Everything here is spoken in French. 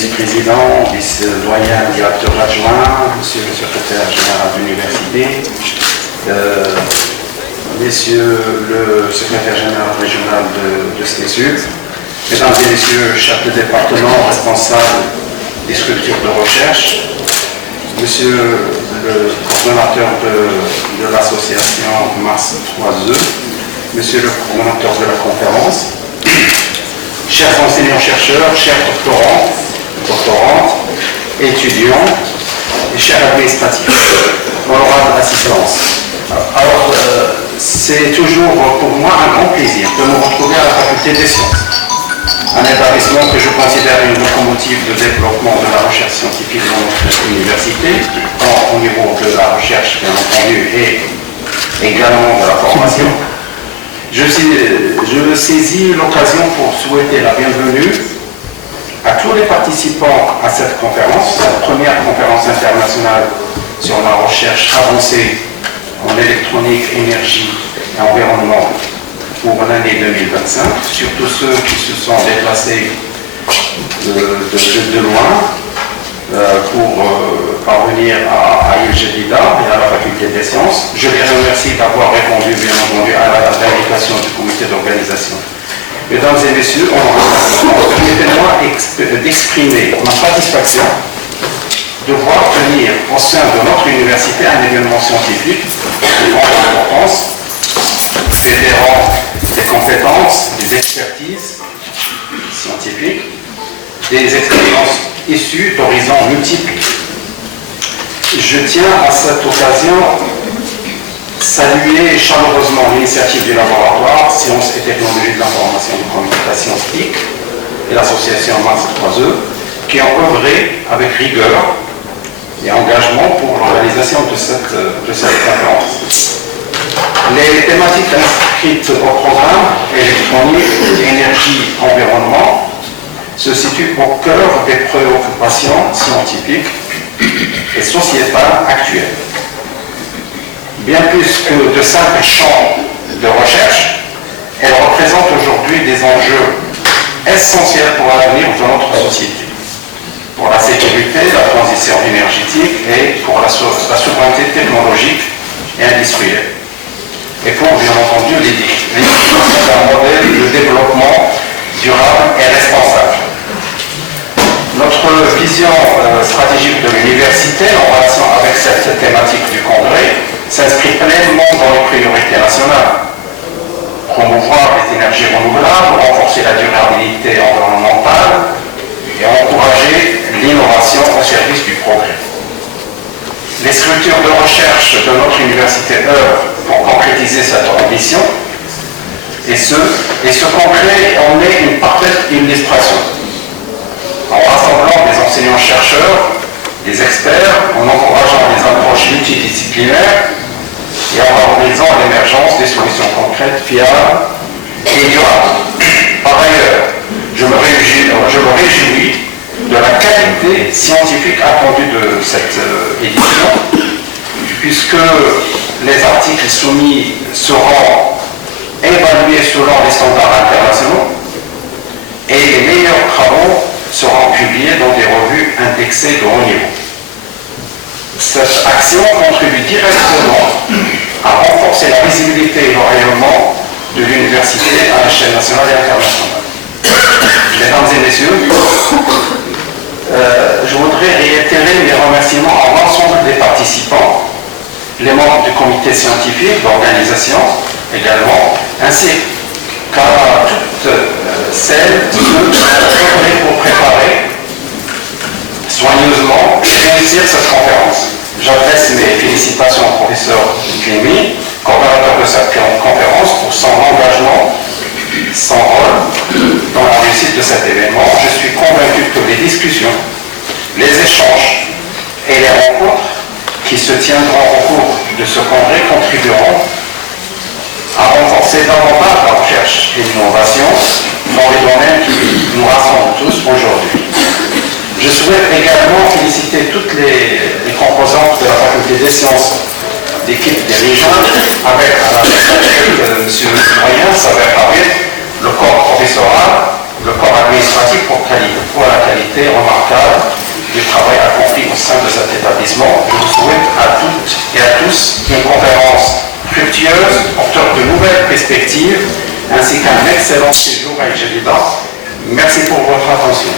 vice-président, vice-doyen, directeur adjoint, monsieur le secrétaire général de l'université, messieurs le secrétaire général régional de SNESU, mesdames et messieurs, chefs de département responsables des structures de recherche, monsieur le coordonnateur de l'association Mars 3E, monsieur le coordonnateur de la conférence, chers enseignants-chercheurs, chers doctorants, doctorantes, étudiants et chers administratifs, honorable assistance. Alors, c'est toujours pour moi un grand plaisir de me retrouver à la faculté des sciences, un établissement que je considère une locomotive de développement de la recherche scientifique dans notre université, tant au niveau de la recherche, bien entendu, et également de la formation. Je saisis l'occasion pour souhaiter la bienvenue à tous les participants à cette conférence, cette première conférence internationale sur la recherche avancée en électronique, énergie et environnement pour l'année 2025, surtout ceux qui se sont déplacés de loin pour parvenir à Jeddah et à la faculté des sciences. Je les remercie d'avoir répondu, bien entendu, à l'invitation du comité d'organisation. Mesdames et messieurs, permettez-moi d'exprimer ma satisfaction de voir tenir au sein de notre université un événement scientifique de grande importance, fédérant des compétences, des expertises scientifiques, des expériences issues d'horizons multiples. Je tiens à cette occasion saluer chaleureusement l'initiative du laboratoire Sciences et Technologies de l'Information et de Communication STIC et l'association Mars 3E qui ont œuvré avec rigueur et engagement pour l'organisation de cette conférence. Les thématiques inscrites au programme électronique, énergie, environnement se situent au cœur des préoccupations scientifiques et sociétales actuelles. Bien plus que de simples champs de recherche, elles représentent aujourd'hui des enjeux essentiels pour l'avenir de notre société, pour la sécurité, la transition énergétique et pour la souveraineté technologique et industrielle. Et pour, bien entendu, l'édification d'un modèle de développement durable et responsable. Notre vision stratégique de l'université en relation avec cette thématique du congrès s'inscrit pleinement dans les priorités nationales. Promouvoir les énergies renouvelables, renforcer la durabilité environnementale et encourager l'innovation au service du progrès. Les structures de recherche de notre université œuvrent pour concrétiser cette ambition et ce congrès en est une parfaite illustration. En rassemblant des enseignants-chercheurs, des experts, en encourageant des approches multidisciplinaires et en favorisant l'émergence des solutions concrètes, fiables et durables. Par ailleurs, je me réjouis de la qualité scientifique attendue de cette édition, puisque les articles soumis seront évalués selon les standards internationaux et les meilleurs travaux seront publiés dans des revues indexées de haut niveau. Cette action contribue directement à renforcer la visibilité et le rayonnement de l'université à l'échelle nationale et internationale. Mesdames et messieurs, je voudrais réitérer mes remerciements à l'ensemble des participants, les membres du comité scientifique, d'organisation également, ainsi qu'à toutes celles qui ont œuvré pour préparer soigneusement et réussir cette conférence. J'adresse mes félicitations au professeur Clémy, coordonnateur de cette conférence, pour son engagement, son rôle dans la réussite de cet événement. Je suis convaincu que les discussions, les échanges et les rencontres qui se tiendront au cours de ce congrès contribueront à renforcer davantage la recherche et l'innovation dans les domaines qui nous rassemblent tous aujourd'hui. Je souhaite également féliciter toutes les composantes de la faculté des sciences, l'équipe dirigeante, avec à la tête de M. Moyen, Saber Farid, le corps professoral, le corps administratif pour pour la qualité remarquable du travail accompli au sein de cet établissement. Je vous souhaite à toutes et à tous une conférence fructueuse, porteur de nouvelles perspectives, ainsi qu'un excellent séjour à El Jadida. Merci pour votre attention.